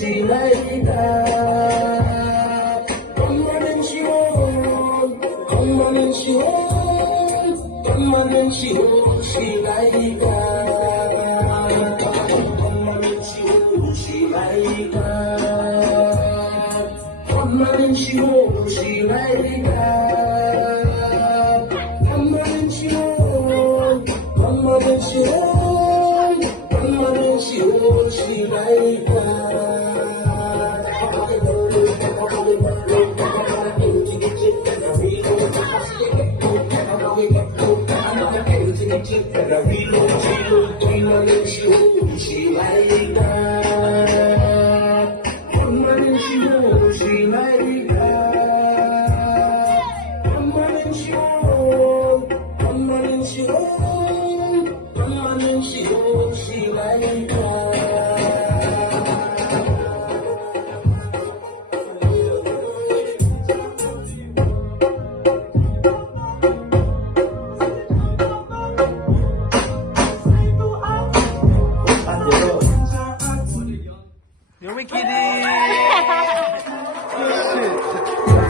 She like that. Come on and she hold. Come on and she hold. Come on and she hold. She like that. Come on and she hold. She like that. Come on and she hold. She like that. Come on and she hold. Come on and she hold. Come on and she hold. She like that. She like that. Come on and she hold, she like that. Come on and she hold, come on and she hold, come on and she hold, she like